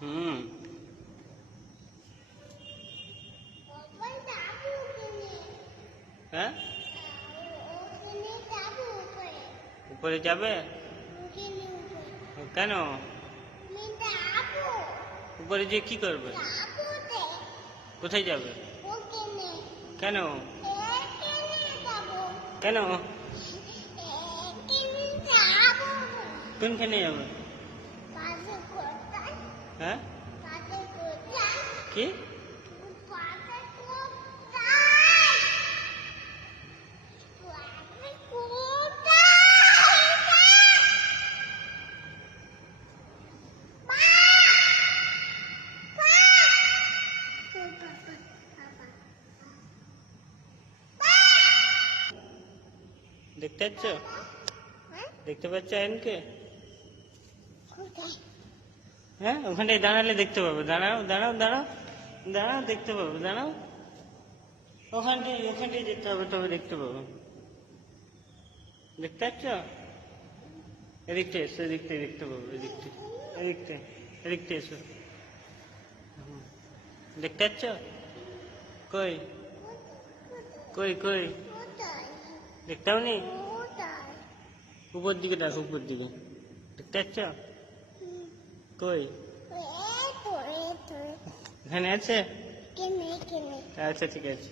হুম। হ্যাঁ, উপরে যাবে? কেন? উপরে যে কি করবে? কোথায় যাবে? কেন? কেন? কোনখানে যাবে? হ্যাঁ, কি? দেখতে পাচ্ছ? দেখতে পাচ্ছ আয়নকে? হ্যাঁ, ওখানটায় দাঁড়ালে দেখতে পাবো। দাঁড়াও দাঁড়াও দাঁড়াও দাঁড়াও, দেখতে পাবো। দাঁড়াও, ওখানটায় যেতে হবে, তবে দেখতে পাবো। দেখতে পাচ্ছ? এদিকটা এসো, এদিকটাই দেখতে পাবো। এদিকটা এসো। দেখতে পাচ্ছ? কই কই কই? দেখতে পাওনি? উপর দিকে দেখো, উপর দিকে। দেখতে পাচ্ছ? কই? এখানে আছে? আচ্ছা, ঠিক আছে।